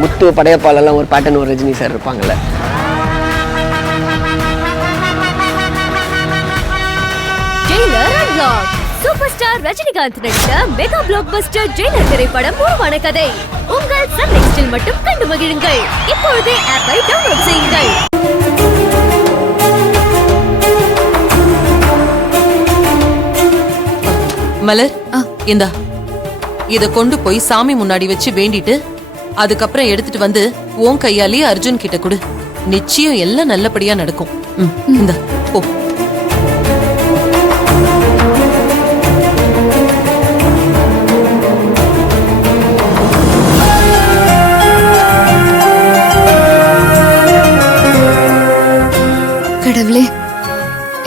முத்து படையப்பாலெல்லாம் ஒரு பேட்டர்ன் ஒரு ரஜினி சார் இருப்பாங்கல்ல. சூப்பர் ஸ்டார் ரஜினிகாந்த் நடித்த மெகா பிளாக் பஸ்டர் ஜெயிலர் திரைப்படம் உருவான கதை உங்கள் சன் நெக்ஸ்டில் மட்டும் கண்டு மகிழுங்கள். இப்பொழுதே ஆப்பை டவுன்லோட் செய்யுங்கள். மலர், இந்தா இத கொண்டு போய் சாமி முன்னாடி வச்சு வேண்டிட்டு அதுக்கப்புறம் எடுத்துட்டு வந்து உன் கையாலேயே அர்ஜுன் கிட்ட கொடு. நிச்சயம் எல்லாம் நல்லபடியா நடக்கும். இந்தா போ. கடவுளே,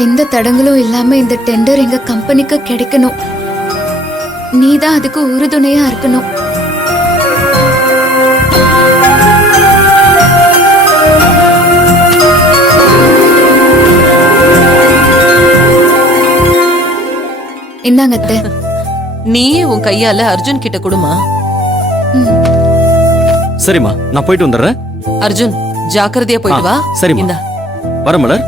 எந்த தடங்களும் இல்லாம இந்த டெண்டர் எங்க கம்பெனிக்கு கிடைக்கணும். நீதான் அதுக்கு உறுதுணையா இருக்கணும். இந்தாங்க அத்தை. நீயே உன் கையால அர்ஜுன் கிட்ட கொடுமா. சரிம்மா, நான் போயிட்டு வந்துடுறேன். அர்ஜுன், ஜாக்கிரதையா போயிட்டு வா. சரிம்மா, இந்தா வர மலர்.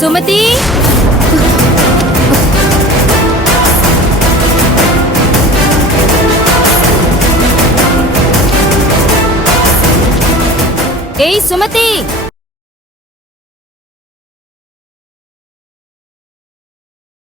சுமதி, ஏய் சுமதி,